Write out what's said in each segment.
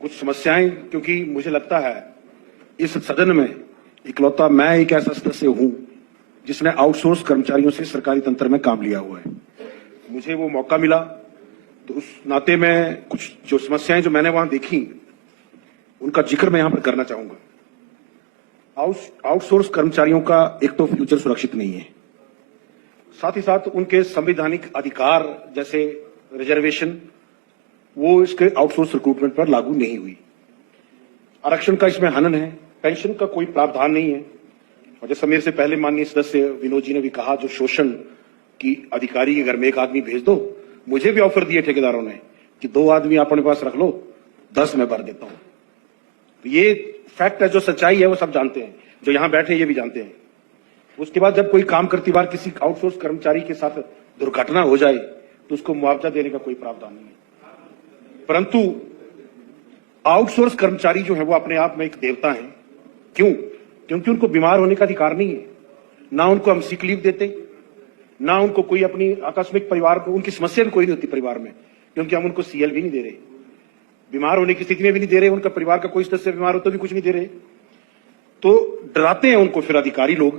कुछ समस्याएं, क्योंकि मुझे लगता है इस सदन में इकलौता मैं एक ऐसा सदस्य हूं जिसने आउटसोर्स कर्मचारियों से सरकारी तंत्र में काम लिया हुआ है। मुझे वो मौका मिला तो उस नाते में कुछ जो समस्याएं जो मैंने वहां देखी उनका जिक्र मैं यहां पर करना चाहूंगा। आउटसोर्स कर्मचारियों का एक तो फ्यूचर सुरक्षित नहीं है, साथ ही साथ उनके संवैधानिक अधिकार जैसे रिजर्वेशन वो इसके आउटसोर्स रिक्रूटमेंट पर लागू नहीं हुई। आरक्षण का इसमें हनन है, पेंशन का कोई प्रावधान नहीं है। और जैसा मेरे से पहले माननीय सदस्य विनोद जी ने भी कहा, जो शोषण की अधिकारी के घर में एक आदमी भेज दो, मुझे भी ऑफर दिए ठेकेदारों ने कि 2 आदमी अपने पास रख लो, 10 मैं भर देता हूं। तो ये फैक्ट है, जो सच्चाई है वो सब जानते हैं, जो यहां बैठे ये भी जानते हैं। उसके बाद जब कोई काम करती बार किसी आउटसोर्स कर्मचारी के साथ दुर्घटना हो जाए तो उसको मुआवजा देने का कोई प्रावधान नहीं है। परंतु आउटसोर्स कर्मचारी जो है वो अपने आप में एक देवता है। क्यों? क्योंकि उनको बीमार होने का अधिकार नहीं है, ना उनको हम सिक लीव देते, ना उनको कोई अपनी आकस्मिक परिवार को, उनकी समस्या भी कोई नहीं होती परिवार में, क्योंकि हम उनको सीएल भी नहीं दे रहे, बीमार होने की स्थिति में भी नहीं दे रहे, उनका परिवार का कोई सदस्य बीमार हो तो भी कुछ नहीं दे रहे। तो डराते हैं उनको फिर अधिकारी लोग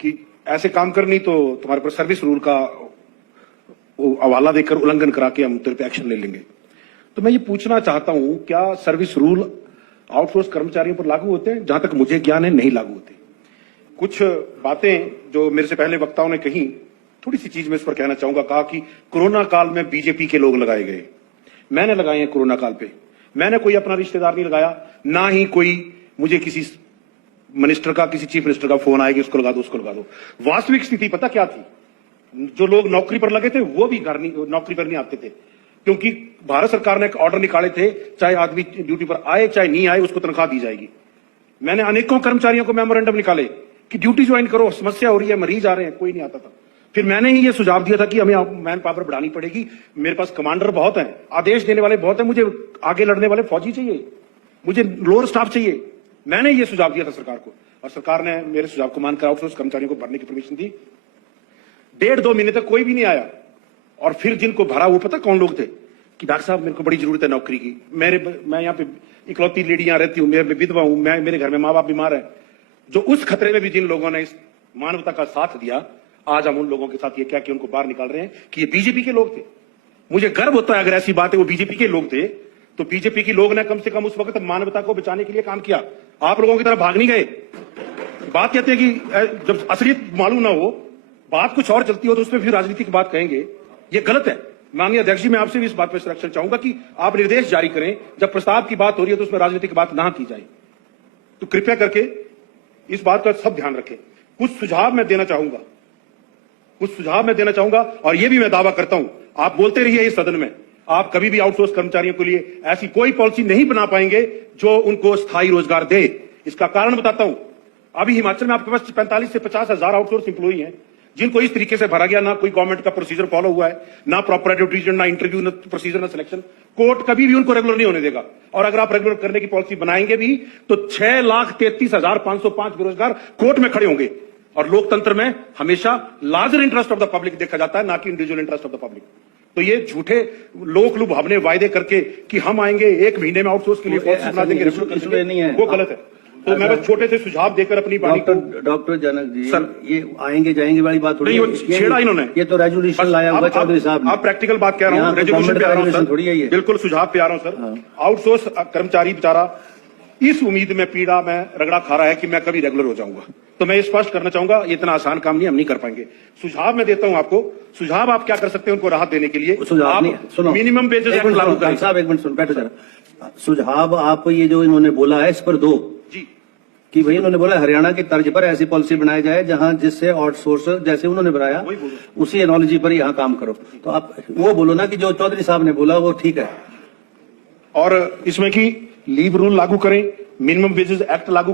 कि ऐसे काम कर नहीं तो तुम्हारे पर सर्विस रूल का हवाला देकर उल्लंघन करा के हम तेरे पे एक्शन ले लेंगे। तो मैं ये पूछना चाहता हूं, क्या सर्विस रूल आउटसोर्स कर्मचारियों पर लागू होते हैं? जहां तक मुझे ज्ञान है नहीं लागू होते। कुछ बातें जो मेरे से पहले वक्ताओं ने कही, थोड़ी सी चीज मैं इस पर कहना चाहूंगा। कहा कि कोरोना काल में बीजेपी के लोग लगाए गए, मैंने लगाए हैं कोरोना काल पे। मैंने कोई अपना रिश्तेदार नहीं लगाया, ना ही कोई मुझे किसी मिनिस्टर का, किसी चीफ मिनिस्टर का फोन आएगा उसको लगा दो उसको लगा दो। वास्तविक स्थिति पता क्या थी? जो लोग नौकरी पर लगे थे वो भी घर नहीं, नौकरी पर नहीं आते थे, क्योंकि भारत सरकार ने एक ऑर्डर निकाले थे, चाहे आदमी ड्यूटी पर आए चाहे नहीं आए उसको तनख्वाह दी जाएगी। मैंने अनेकों कर्मचारियों को मेमोरेंडम निकाले कि ड्यूटी ज्वाइन करो, समस्या हो रही है, मरीज आ रहे हैं, कोई नहीं आता था। फिर मैंने ही ये सुझाव दिया था कि हमें मैन पावर बढ़ानी पड़ेगी, मेरे पास कमांडर बहुत हैं, आदेश देने वाले बहुत हैं, मुझे आगे लड़ने वाले फौजी चाहिए, मुझे लोअर स्टाफ चाहिए। मैंने ये सुझाव दिया था सरकार को, और सरकार ने मेरे सुझाव को मानकर आउटसोर्स कर्मचारियों को भरने की परमिशन दी। 1.5-2 महीने तक कोई भी नहीं आया, और फिर जिनको भरा वो पता कौन लोग थे कि डॉक्टर साहब मेरे को बड़ी जरूरत है नौकरी की, मैं यहाँ पे इकलौती लेडी यहाँ रहती हूँ, मैं विधवा हूँ, मेरे घर में माँ बाप बीमार है। जो उस खतरे में भी जिन लोगों ने इस मानवता का साथ दिया, आज हम उन लोगों के साथ ये क्या कि उनको बाहर निकाल रहे हैं कि ये बीजेपी के लोग थे। मुझे गर्व होता है अगर ऐसी बात है वो बीजेपी के लोग थे, तो बीजेपी के लोग ने कम से कम उस वक्त मानवता को बचाने के लिए काम किया। आप लोगों की तरह भाग नहीं गए। बात कहते हैं कि जब असलियत मालूम ना हो, बात कुछ और चलती हो तो उसमें फिर राजनीति की बात कहेंगे, ये गलत है। माननीय अध्यक्ष जी, मैं आपसे भी इस बात पर संरक्षण चाहूंगा कि आप निर्देश जारी करें, जब प्रस्ताव की बात हो रही है तो उसमें राजनीति की बात ना की जाए। तो कृपया करके इस बात का सब ध्यान रखें। कुछ सुझाव मैं देना चाहूंगा, और यह भी मैं दावा करता हूं, आप बोलते रहिए इस सदन में, आप कभी भी आउटसोर्स कर्मचारियों के लिए ऐसी कोई पॉलिसी नहीं बना पाएंगे जो उनको स्थायी रोजगार दे। इसका कारण बताता हूं। अभी हिमाचल में आपके पास 45 से 50 हजार आउटसोर्स इंप्लॉई हैं, जिनको इस तरीके से भरा गया, ना कोई गवर्नमेंट का प्रोसीजर फॉलो हुआ है, ना प्रॉपर एडवर्टाइजमेंट, ना इंटरव्यू, ना प्रोसीजर, ना सिलेक्शन। कोर्ट कभी भी उनको रेगुलर नहीं होने देगा, और अगर आप रेगुलर करने की पॉलिसी बनाएंगे भी तो 6,33,505 बेरोजगार कोर्ट में खड़े होंगे। और लोकतंत्र में हमेशा larger interest of the public देखा जाता है, ना कि individual interest of the public. तो ये झूठे लोक लुभावने वायदे करके कि हम आएंगे 1 महीने में आउटसोर्स के लिए पॉलिसी बना देंगे, वो गलत है। तो मैं बस छोटे से सुझाव देकर अपनी बात को। डॉक्टर जनक जी, सर, ये आएंगे जाएंगे वाली बात थोड़ी छेड़ा इन्होंने, ये तो रेजोल्यूशन लाया हुआ चौधरी साहब। आप प्रैक्टिकल बात कह रहा हूँ, रेजोल्यूशन पे आ रहा हूँ सर, बिल्कुल सुझाव पे आ रहा हूँ सर। आउटसोर्स कर्मचारी बेचारा इस उम्मीद में पीड़ा में रगड़ा खा रहा है कि मैं कभी रेगुलर हो जाऊंगा। तो मैं स्पष्ट करना चाहूंगा, ये इतना आसान काम नहीं, हम नहीं कर पाएंगे। सुझाव मैं देता हूं आपको, सुझाव आप क्या कर सकते हैं उनको राहत देने के लिए? मिनिमम वेजेस एक्ट लागू करें। साहब एक मिनट सुन, बैठो जरा। सुझाव आप ये जो इन्होंने बोला है इस पर दो जी, कि भाई उन्होंने बोला हरियाणा की तर्ज पर ऐसी पॉलिसी बनाई जाए जहां जिससे आउटसोर्स जैसे उन्होंने बनाया उसी एनोलॉजी पर यहाँ काम करो। तो आप वो बोलो ना कि जो चौधरी साहब ने बोला वो ठीक है। और इसमें की लीव रूल लागू करें, मिनिमम वेजेस एक्ट लागू